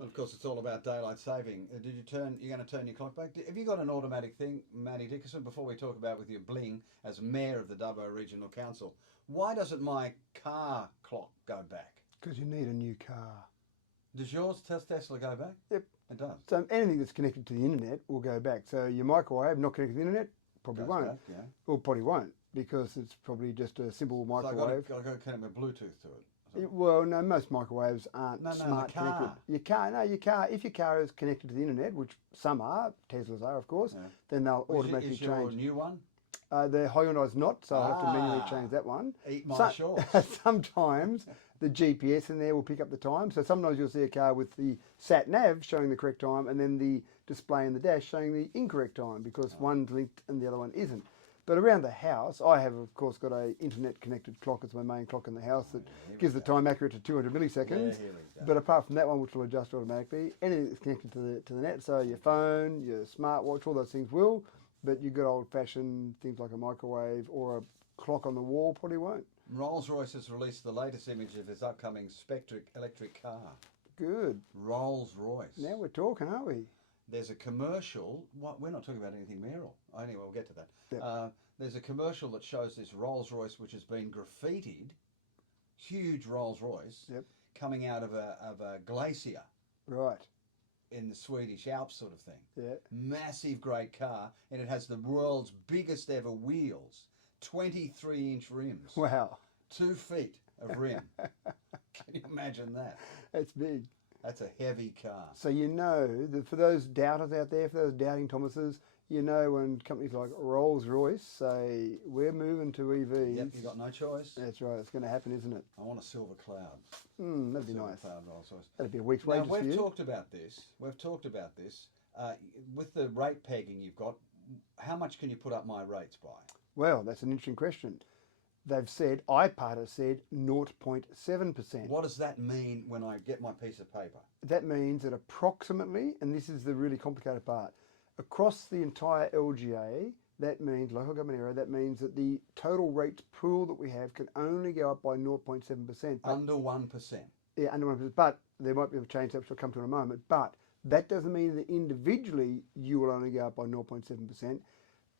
Well, of course, it's all about daylight saving. You're going to turn your clock back? Have you got an automatic thing, Mathew Dickerson, before we talk about with your bling as Mayor of the Dubbo Regional Council? Why doesn't my car clock go back? Because you need a new car. Does yours Tesla go back? Yep. It does. So anything that's connected to the internet will go back. So your microwave, not connected to the internet, probably Goes won't. back, yeah. Well, probably won't, because it's probably just a simple So microwave. I've got to connect my Bluetooth to it. Well, no, most microwaves aren't smart the car. connected. Your car, if your car is connected to the internet, which some are, Teslas are, of course, then they'll automatically Is your change. new one? The Hyundai's not, so I'll have to manually change that one. Eat my shorts. Sometimes the GPS in there will pick up the time. So sometimes you'll see a car with the sat nav showing the correct time, and then the display in the dash showing the incorrect time, because one's linked and the other one isn't. But around the house, I have, of course, got a internet-connected clock. It's my main clock in the house that gives the time accurate to 200 milliseconds. But apart from that one, which will adjust automatically, anything that's connected to the net, so your phone, your smartwatch, all those things will. But your good old-fashioned things like a microwave or a clock on the wall probably won't. Rolls-Royce has released the latest image of its upcoming Spectric electric car. Good. Rolls-Royce. Now we're talking, aren't we? There's a commercial. We're not talking about anything Mayoral. Anyway, we'll get to that. Yep. There's a commercial that shows this Rolls-Royce, which has been graffitied, huge Rolls-Royce, coming out of a glacier. Right. In the Swedish Alps sort of thing. Yeah. Massive, great car, and it has the world's biggest ever wheels, 23-inch rims. Wow. 2 feet of rim. Can you imagine that? That's big. That's a heavy car. So you know that for those doubters out there, for those doubting Thomases, you know when companies like Rolls-Royce say, we're moving to EVs. Yep, you've got no choice. That's right, it's going to happen, isn't it? I want a silver cloud. That'd be nice. Cloud Rolls-Royce. That'd be a week's wages for you. We've talked about this. With the rate pegging you've got, how much can you put up my rates by? Well, that's an interesting question. They've said, IPART has said 0.7%. What does that mean when I get my piece of paper? That means that approximately, and this is the really complicated part, across the entire LGA, that means, local government area, that means that the total rates pool that we have can only go up by 0.7%. Under 1%. Yeah, under 1%. But there might be a change that will come to in a moment. But that doesn't mean that individually you will only go up by 0.7%.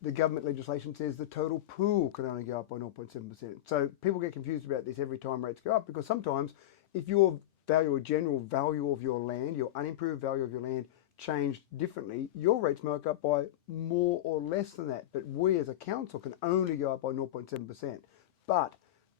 The government legislation says the total pool can only go up by 0.7%. So people get confused about this every time rates go up, because sometimes if your value or general value of your land, your unimproved value of your land changed differently, your rates might go up by more or less than that. But we as a council can only go up by 0.7%. But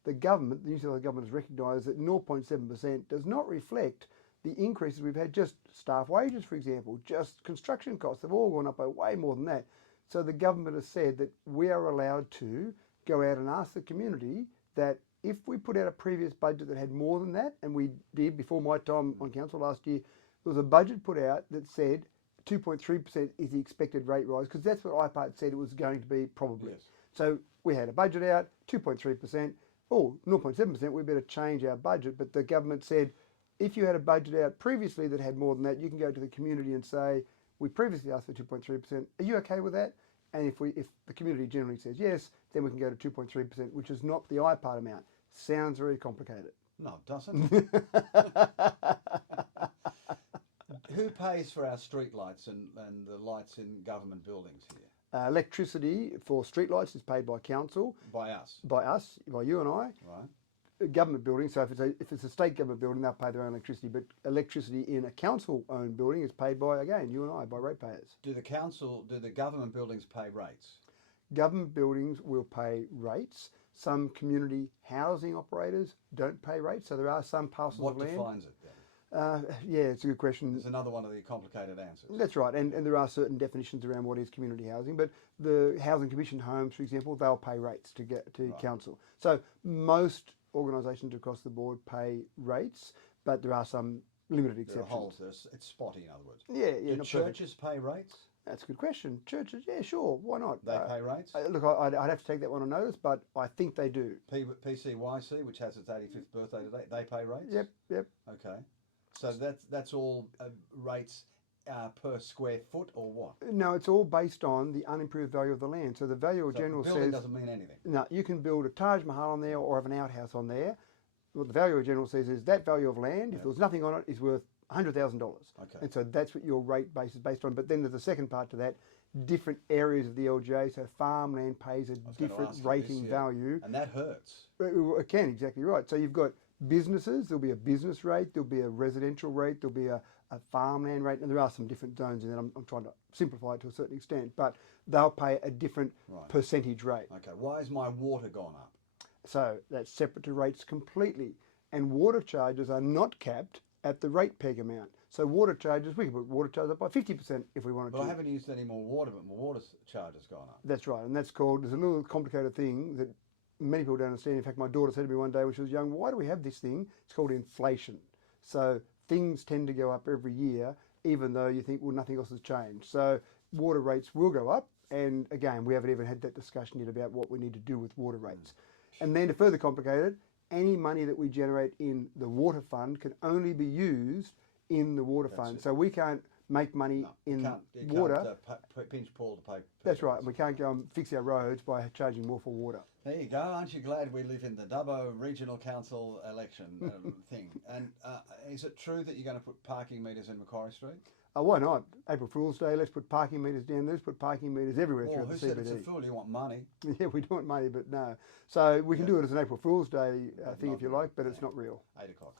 the government, the New South Wales government has recognised that 0.7% does not reflect the increases we've had, just staff wages, for example, just construction costs have all gone up by way more than that. So the government has said that we are allowed to go out and ask the community that if we put out a previous budget that had more than that, and we did before my time on council last year, there was a budget put out that said 2.3% is the expected rate rise, because that's what IPART said it was going to be probably. Yes. So we had a budget out, 2.3%, 0.7%, we better change our budget. But the government said, if you had a budget out previously that had more than that, you can go to the community and say, we previously asked for 2.3%. Are you okay with that? And if the community generally says yes, then we can go to 2.3%, which is not the IPART amount. Sounds very complicated. No, it doesn't. Who pays for our street lights and the lights in government buildings here? Electricity for streetlights is paid by council. By us? By us, by you and I. Right. Government building, so if it's a state government building, they'll pay their own electricity, but electricity in a council-owned building is paid by, again, you and I, by ratepayers. Do the government buildings pay rates? Government buildings will pay rates. Some community housing operators don't pay rates, so there are some parcels of land. What defines it then? Yeah, it's a good question. There's another one of the complicated answers. That's right, and there are certain definitions around what is community housing, but the Housing Commission homes, for example, they'll pay rates to get to council. So most organisations across the board pay rates, but there are some limited exceptions. It's spotty, in other words. Yeah. Do churches pay rates? That's a good question. Churches, yeah, sure, why not? They pay rates? Look, I'd have to take that one on notice, but I think they do. PCYC, which has its 85th birthday today, they pay rates? Yep. Okay. So that's all rates per square foot, or what? No, it's all based on the unimproved value of the land. So the value of general building says doesn't mean anything. No, you can build a Taj Mahal on there or have an outhouse on there. What the value of general says is that value of land, if there was nothing on it, is worth $100,000. Okay. And so that's what your rate base is based on. But then there's a second part to that, different areas of the LGA. So farmland pays a different rating value. And that hurts. It can, exactly right. So you've got businesses, there'll be a business rate, there'll be a residential rate, there'll be a farmland rate, and there are some different zones in there. I'm trying to simplify it to a certain extent, but they'll pay a different percentage rate. Okay, why has my water gone up? So that's separate to rates completely. And water charges are not capped at the rate peg amount. So water charges, we can put water charges up by 50% if we wanted to. But I haven't used any more water, but my water charge has gone up. That's right, and that's called, there's a little complicated thing that many people don't understand. In fact, my daughter said to me one day when she was young, why do we have this thing? It's called inflation. So things tend to go up every year, even though you think, well, nothing else has changed. So water rates will go up. And again, we haven't even had that discussion yet about what we need to do with water rates. And then to further complicate it, any money that we generate in the water fund can only be used in the water fund. So we can't make money in water. Can't pinch Paul to pay. That's right. And we can't go and fix our roads by charging more for water. There you go. Aren't you glad we live in the Dubbo Regional Council election thing? And is it true that you're going to put parking meters in Macquarie Street? Why not? April Fool's Day, let's put parking meters down there. Let's put parking meters everywhere throughout the CBD. Who said it's a fool? You want money? Yeah, we do want money, but no. So we can do it as an April Fool's Day thing if you like, but it's not real. 8 o'clock.